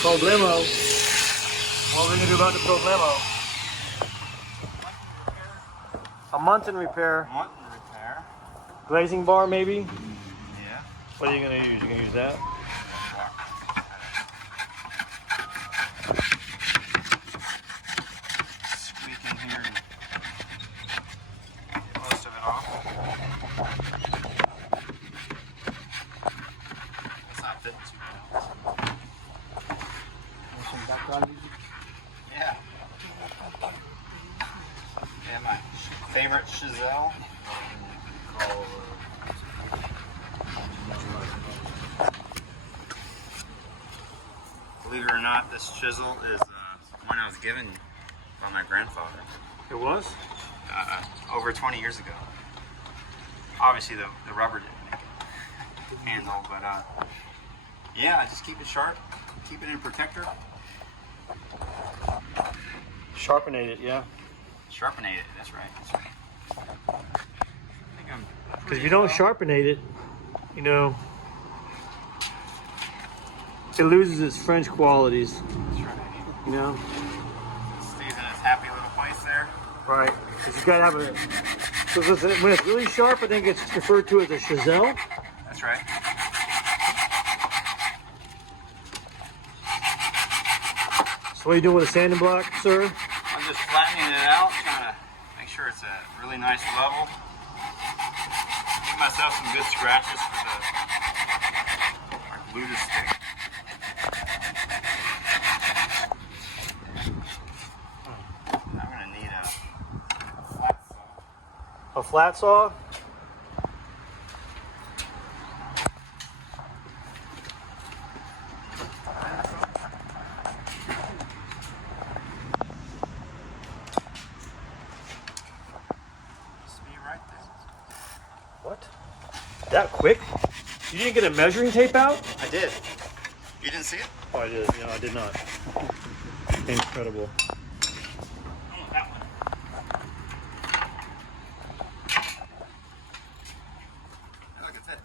Problemo. What are we gonna do about the problemo? A Muntin repair. Muntin repair. Glazing bar maybe? Yeah. What are you gonna use? You gonna use that? Squeak in here and get most of it off. It's not fitting too well. Some background music. Yeah. Yeah, my favorite chisel. Believe it or not, this chisel is one I was given by my grandfather It was? over 20 years ago. Obviously, the rubber didn't make it handle, but yeah, I just keep it sharp, keep it in protector. Sharpenate it, yeah. Sharpenate it, that's right. That's right. I think I'm Because if you don't sharpenate it, you know, it loses its French qualities. That's right. You know? Stays in its happy little place there. Right. Because you gotta have a. Because when it's really sharp, I think it's referred to as a chisel. That's right. So what are you doing with a sanding block, sir? I'm just flattening it out, trying to make sure it's a really nice level. Give myself some good scratches for my glue to stick. I'm gonna need a flat saw. A flat saw? Just be right there. What? That quick? You didn't get a measuring tape out? I did. You didn't see it? Oh, I did. No, I did not. Incredible. Oh, that one. Look at that.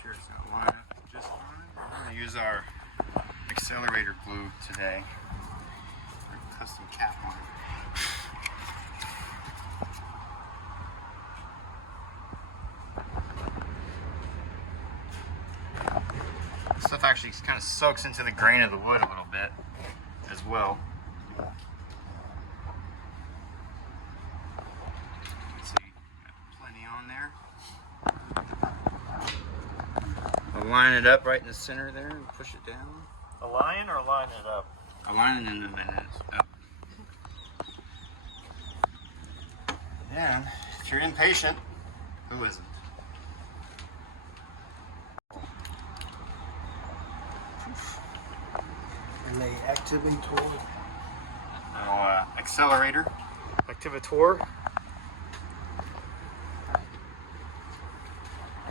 Sure, it's gonna line up just fine. We're gonna use our accelerator glue today. Our custom cap one. Stuff actually kind of soaks into the grain of the wood a little bit as well. Let's see, got plenty on there. I'll line it up right in the center there and push it down. A line or line it up? I'll line it in a minute. Up. Yeah, if you're impatient, who isn't? Relay activator. Little accelerator. Activator.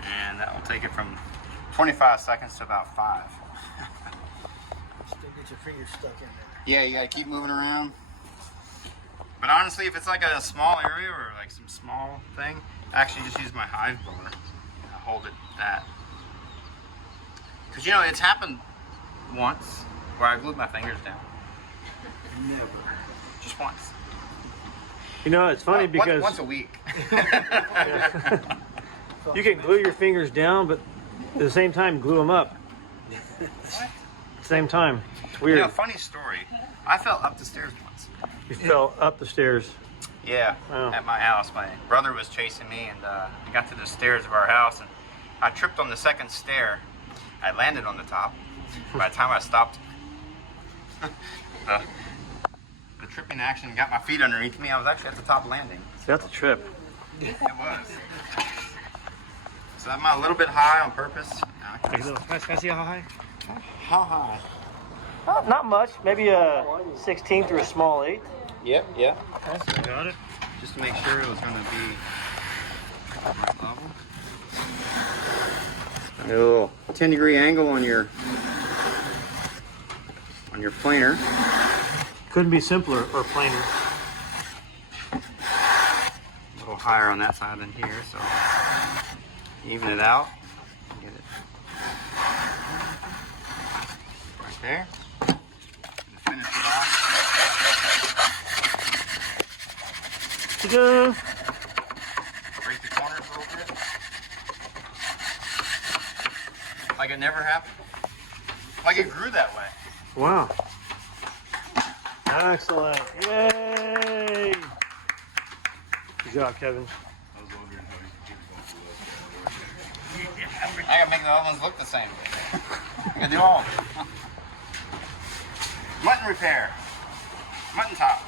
And that will take it from 25 seconds to about 5. Still get your fingers stuck in there. Yeah, you gotta keep moving around. But honestly, if it's like a small area or like some small thing, I actually just use my hive blower and hold it that. Because you know, it's happened once where I glued my fingers down. Never. Just once. You know, it's funny because Once a week. you can glue your fingers down, but at the same time, glue them up. What? At the same time. It's weird. You know, funny story. I fell up the stairs once. You fell up the stairs. Yeah, Oh. at my house. My brother was chasing me, and I got to the stairs of our house, and I tripped on the second stair. I landed on the top. By the time I stopped, the tripping action got my feet underneath me. I was actually at the top landing. That's a trip. It was. So I'm a little bit high on purpose. Can I see how high? How high? Not much. Maybe a 16th or a small 8th. Yep, yep. Got it. Just to make sure it was going to be right level. A little 10-degree angle on your planer. Couldn't be simpler or plainer. A little higher on that side than here, so Even it out. Get it right there. And finish it off. Ta-da! Break the corners a little bit. Like it never happened. Like it grew that way. Wow. Excellent. Yay! Good job, Kevin. I gotta make the other ones look the same. I gotta do all of them. Mutton repair. Mutton top.